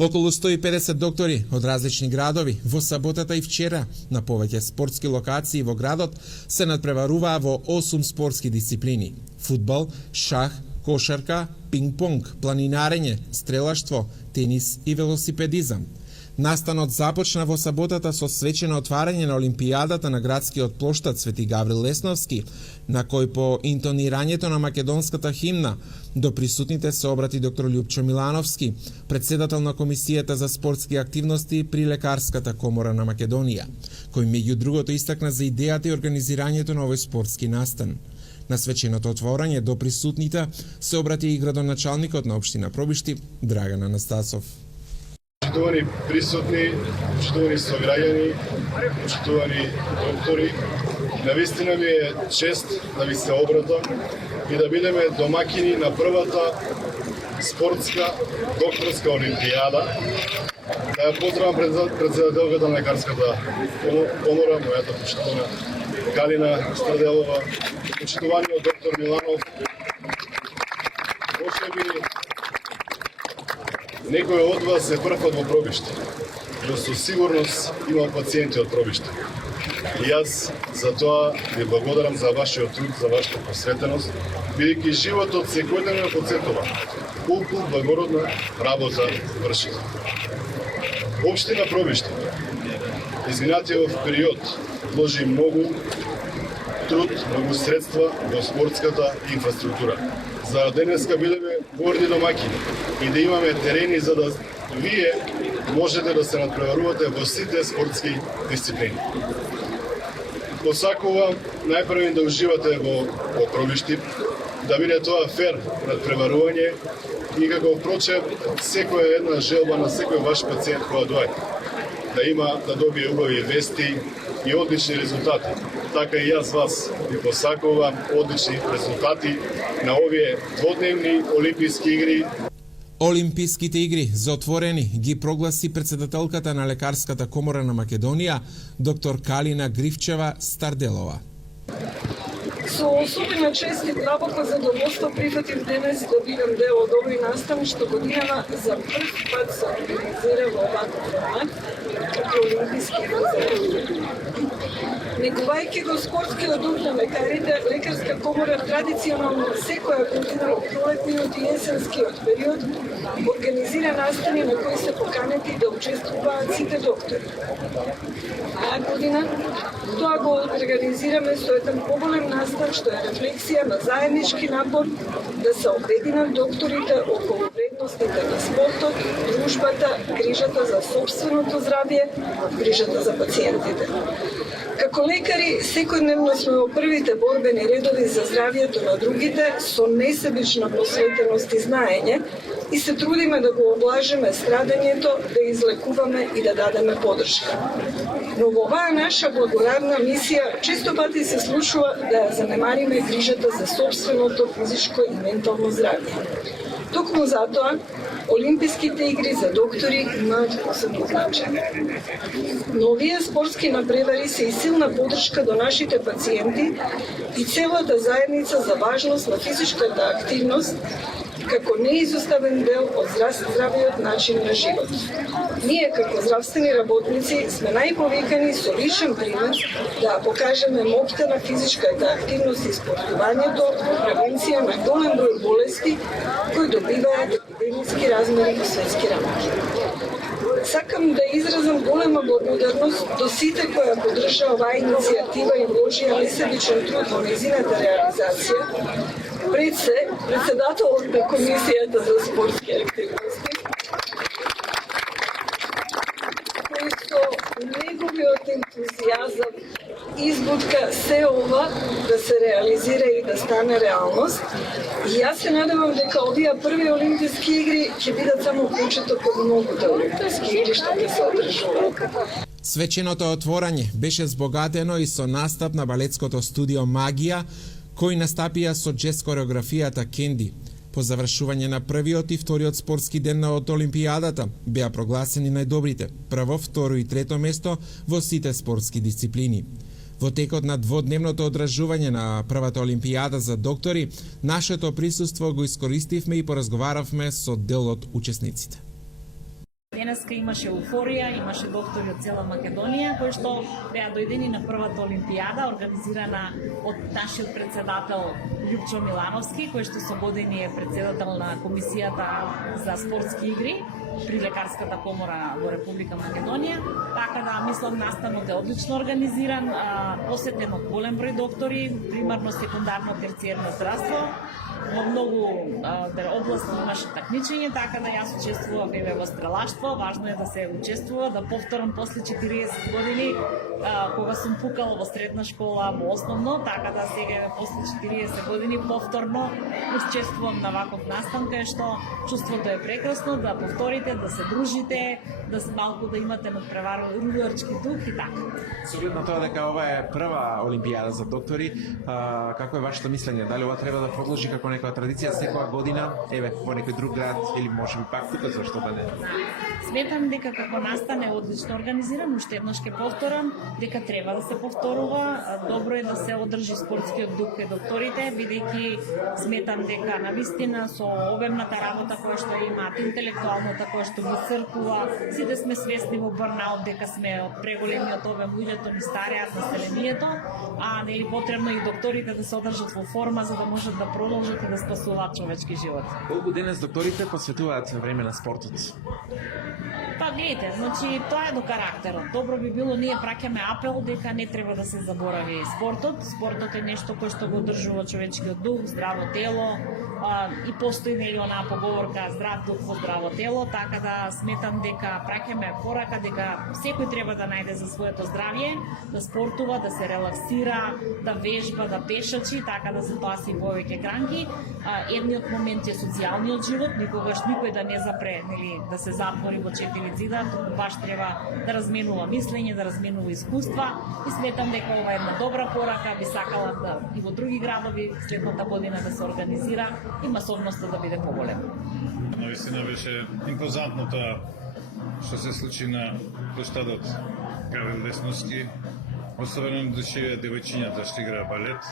Околу 150 доктори од различни градови во саботата и вчера на повеќе спортски локации во градот се надпреваруваа во 8 спортски дисциплини: фудбал, шах, кошарка, пинг-понг, планинарење, стрелаштво, тенис и велосипедизам. Настанот започна во саботата со свечено отварање на Олимпијадата на градскиот плоштад Свети Гаврил Лесновски, на кој по интонирањето на македонската химна до присутните се обрати доктор Љупчо Милановски, председател на Комисијата за спортски активности при Лекарската комора на Македонија, кој меѓу другото истакна за идејата и организирањето на овој спортски настан. На свеченото отворање до присутните се обрати и градоначалникот на општина Пробишти Драган Анастасов. Почитувани присутни, почитувани сограѓани, почитувани доктори, навистина ми е чест да ви се обратам и да бидеме домакини на првата спортска докторска олимпијада. Да ја поздравам председателката на Лекарската комора, мојата почитувана Галина Старделова, почитуваниот доктор Миланов. Можеби некој од вас е прв пат во Пробишти, но со сигурност има пациенти од Пробишти. И јас за тоа ви благодарам за вашиот труд, за вашата посветеност, бидејќи животот секојдневно потсетува колку благородна работа вршите. Општина Пробишти изминатиот период вложи многу труд, многу средства во спортската инфраструктура. За да денеска бидеме горди домакини и да имаме терени за да вие можете да се надпреварувате во сите спортски дисциплини. Посакувам најпрво да уживате во Пробишти, да биде тоа фер надпреварување и како впрочем секоја една желба на секој ваш пациент која доаѓа да добие убави вести и одлични резултати. Така и јас вас ви посакувам одлични резултати на овие дводневни олимписки игри. Олимписките игри за отворени ги прогласи председателката на Лекарската комора на Македонија, доктор Калина Гривчева Старделова. Со особена чест и длабоко задоволство прифатив денес да бидам дел од овој настан што годинава за прв пат се организира во оваков формат како олимписки игри. Негувајќи го спортскиот дух на лекарите, Лекарска комора традиционално секоја година во пролетниот и есенскиот период организира настани на кои се поканети да учествуваат сите доктори. Таа година тоа го организираме со еден поболем настан што е рефлексија на заеднички напор да се обединат докторите околу вредностите на спортот, дружбата, грижата за сопственото здравје, грижата за пациентите. Како лекари, секојдневно сме во првите борбени редови за здравјето на другите со несебична посветеност и знаење и се трудиме да го облажиме страдањето, да излекуваме и да дадеме поддршка. Но во оваа наша благородна мисија често пати се случува да ја занемариме грижата за сопственото физичко и ментално здравје. Токму затоа, Олимписките игри за доктори имаат посебно значење. Но овие спортски напревари се и силна поддршка до нашите пациенти и целата заедница за важност на физичката активност како неизоставен дел од здравиот начин на живот. Ние како здравствени работници сме најповикани со личен пример да покажеме моќта на физичката активност и спортувањето во превенција на голем број болести кои добиваат епидемиски размери во светски рамки. Сакам да изразам голема благодарност до сите кои ја поддржаа оваа иницијатива и вложија несебичен труд во нејзината реализација, пред се председателот на Комисијата за спортски активности, кој со неговиот ентузијазам избутка се ова да се реализира и да стане реалност. И јас се надевам дека овие први олимписки игри ќе бидат само почеток од многуте олимписки игри што ќе се одржуваат. Свеченото отворање беше збогатено и со настап на балетското студио Магија, кои настапија со джез кореографијата Кенди. По завршување на првиот и вториот спортски ден од Олимпијадата беа прогласени најдобрите, прво, второ и трето место во сите спортски дисциплини. Во текот на дводневното одржување на првата Олимпијада за доктори, нашето присуство го искористивме и поразговаравме со дел од учесниците. денеска имаше еуфорија, имаше доктори од цела Македонија кои што беа дојдени на првата олимпијада организирана од нашиот председател Љупчо Милановски, кој што со години е председател на комисијата за спортски игри при Лекарската комора во Република Македонија. Така да мислам настанот е одлично организиран, посетен од голем број доктори, примарно секундарно терциерно здравство. Во многу области имаше такмичење, така да јас учествував еве во стрелаштво. Важно е да се учествува, да повторам после 40 години кога сум пукала во средна школа, во основно, така да сега после 40 години повторно учествувам на ваков настан, кај што чувството е прекрасно, да повторите, да се дружите, да се малку да имате надпреварувачки дух и така. Со оглед на тоа дека ова е прва олимпијада за доктори, како е вашето мислење? Дали ова треба да продолжи како некоја традиција секоја година, еве во некој друг град или можеби пак тука, зашто да не? Сметам дека како настан е одлично организиран, уште еднаш ќе повторам, дека треба да се повторува, добро е да се одржи спортскиот дух кај докторите, бидејќи сметам дека навистина со обемната работа која што имаат, интелектуалната која што ги цркува, сите сме свесни во бърнаут дека сме од преголемиот обем, луѓето ни стареат, населението, а нели потребно и докторите да се одржат во форма за да можат да продолжат и да спасуваат човечки живот. Колку денес докторите посветуваат време на спортот? Па гледате, значи тоа е до карактерот. Добро би било ние праќаме апел дека не треба да се заборави спортот. Спортот е нешто кое што го одржува човечкиот дух, здраво тело, и постои нели онаа поговорка здрав дух во здраво тело, така да сметам дека праќаме порака дека секој треба да најде за своето здравје, да спортува, да се релаксира, да вежба, да пешачи, така да се тоа си повеќе гранки. Едниот момент е социјалниот живот, никогаш никој да не запре, нели, да се затвори во четири зида, туку баш треба да разменува мислење, да разменува искуства и сметам дека ова е една добра порака, би сакала да и во други градови следната година да се организира и масовноста да биде поголема. Навистина беше импозантно тоа што се случи на площадот Гаврил Лесновски, особено дошевија девојчињата што играа балет.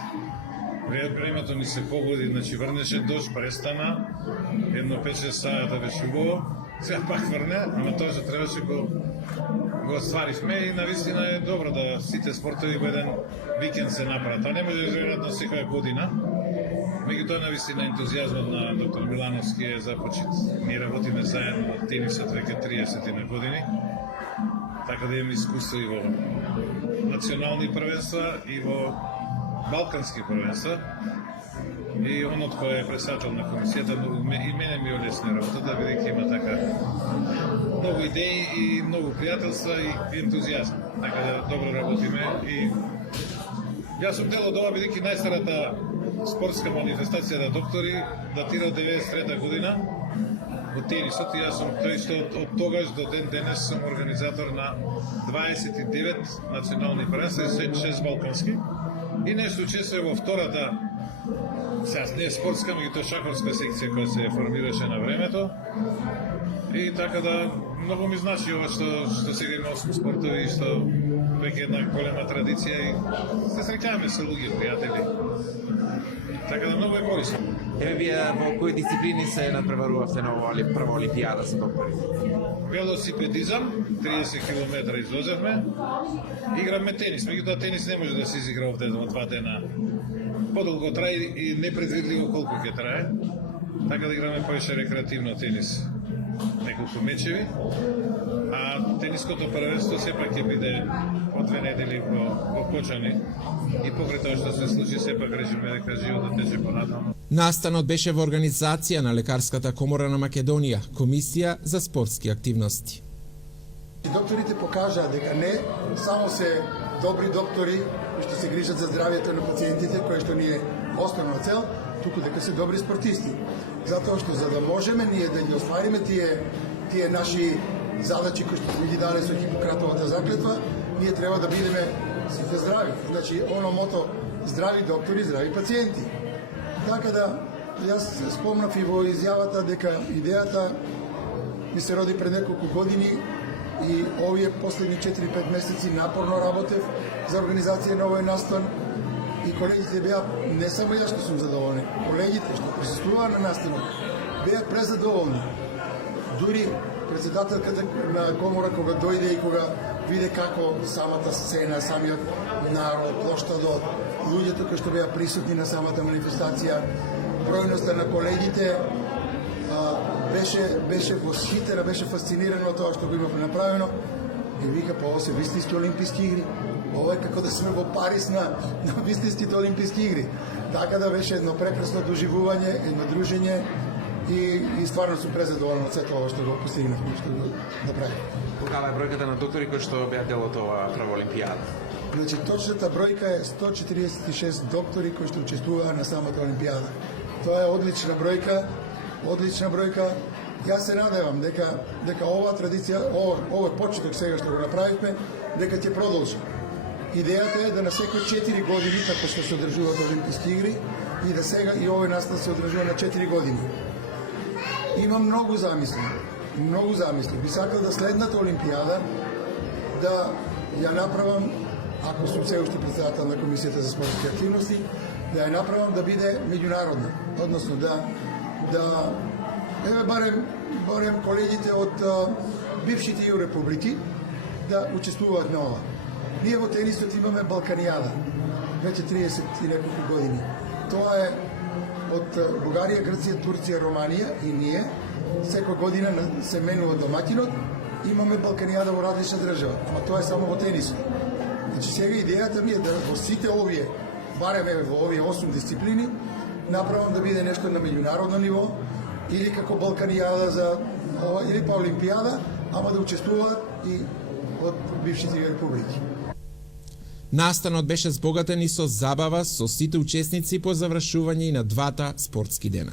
Времето ни се погоди, значи врнеше дожд, престана, едно 5-6 сајата беше убаво, сега пак врне, ама тоа што требаше го остваривме и навистина е добро да сите спортови во еден викенд се направат. Тоа не може да веројатно секоја година. Меѓутоа навистина ентузијазмот на доктор Милановски е започет. Ние работиме заедно од тенисот веќе 30 години. Така да имаме искуство и во национални првенства и во балкански првенства. И онот кој е председател на комисијата, и мене ми олесни работата, бидејќи има така многу идеи и многу пријателства и ентузијазм. Така да добро работиме и јас сум дел од ова, бидејќи најстарата спортска манифестација на доктори датира од 93 година во тенисот и јас сум тој што од тогаш до ден денес сум организатор на 29 национални првенства и 6 балкански. И нешто учествувам во втората, сега не е спортска, меѓутоа шаховска секција која се формираше на времето. И така да многу ми значи ова што сега има 8 спортови и што веќе една голема традиција и се среќаваме со луѓе, пријатели. Така да многу е корисно. Еве вие во кои дисциплини се надпреварувавте на оваа прва олимпијада за доктори? Велосипедизам, 30 км излозевме. Играме тенис, меѓутоа тенис не може да се изигра овде во 2 дена. Подолго трае и непредвидливо колку ќе трае. Така да играме повеќе рекреативно тенис. Неколку мечеви. А тениското првенство сепак ќе биде од 2 недели во Кочани. И покрај тоа што се случи, сепак режиме дека животот тече понатаму. Настанот беше во организација на Лекарската комора на Македонија, Комисија за спортски активности. Докторите покажаа дека не само се добри доктори кои што се грижат за здравјето на пациентите, кое што ни е основна цел, туку дека се добри спортисти. Затоа што за да можеме ние да ги оствариме тие наши задачи кои што сме ги дали со Хипократовата заклетва, ние треба да бидеме сите здрави. Значи, оно мото здрави доктори, здрави пациенти. Така да, јас спомнав и во изјавата дека идејата ми се роди пред неколку години и овие последни 4-5 месеци напорно работев за организација на овој настан и колегите беа, не само јас што сум задоволни, колегите што присуствуваа на настанот беа презадоволни. Дури председателката на комора кога дојде и кога виде како самата сцена, самиот народ, плоштадот, луѓето кои што беа присутни на самата манифестација, бројноста на колегите, беше восхитена, беше фасцинирана од тоа што го имавме направено и вика, па ово се вистински олимписки игри. Ова е како да сме во Париз на вистинските олимписки игри. Така да беше едно прекрасно доживување, едно дружење и стварно сум презадоволен од сето ова што го постигнавме, што го направивме. Каква е бројката на доктори кои што беа дел од ова прва олимпијада? Значи, точната бројка е 146 доктори кои што учествуваа на самата олимпијада. Тоа е одлична бројка. Јас се надевам дека оваа традиција, овој почеток сега што го направивме, дека ќе продолжи. Идејата е да на секој 4 години, како што се одржуваат олимписки игри, и да сега и овој настан се одржува на 4 години. Има многу замисли. Би сакал да следната олимпијада да ја направам, ако сум се уште председател на Комисијата за спортски активности, да ја направам да биде меѓународна, односно да барем колегите од бившите републики да учествуваат на ова. Ние во тенисот имаме Балканијада, веќе 30 и неколку години. Тоа е од Бугарија, Грција, Турција, Романија и ние секоја година се менува домаќинот, имаме Балканијада во различна држава, ама тоа е само во тенисот. Значи сега идејата ми е да во сите овие, барем во овие 8 дисциплини, направам да биде нешто на меѓународно ниво, или како Балканијада за ова, или па Олимпијада, ама да учествуваат и од бившите републики. Настанот беше збогатен и со забава со сите учесници по завршување и на двата спортски дена.